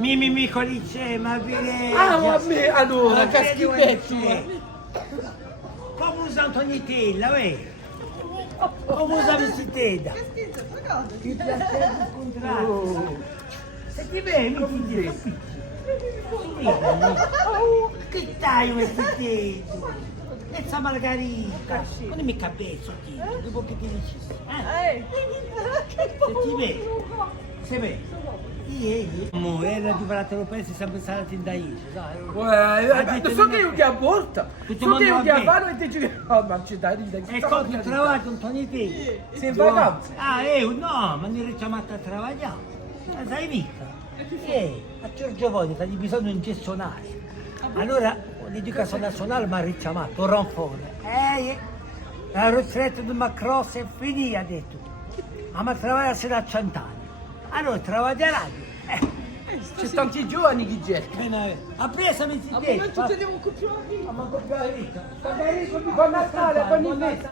Mi colice, ma viene. Ah, vabbè, allora, che schifetto. Come usa Antonitella, come usa vestitella? Che schizzo, cosa? Che piacere di incontrarti. Se ti vedi, mi dici. Che taglio vestitella? Mezza margarita. Non mi capisco, dopo che ti dici. Se ti vedi, se vedi. Amore, era di parlare europeo, si sempre stati in Daisy, So che io che aborta. Tutto So che io mondo che va bene. fanno e ti dico, oh, ma c'è da ridere. E come ti trovate un Tonitello? Sei in vacanza? Ah, no, ma ne richiamate a lavorare. Ma sai mica? A Giorgio Voglio gli bisogna ingestionare. Allora, l'educazione nazionale mi ha richiamato, Ronfone. La ristretta di Macron è finita, ha detto. Ma lavorare sino a 100 anni. Allora, lavorerai. C'è tanti giovani che cercano. Ha preso mi si Ma non ci teniamo un copione. Ma con la vita. Buon Natale, buon inizio.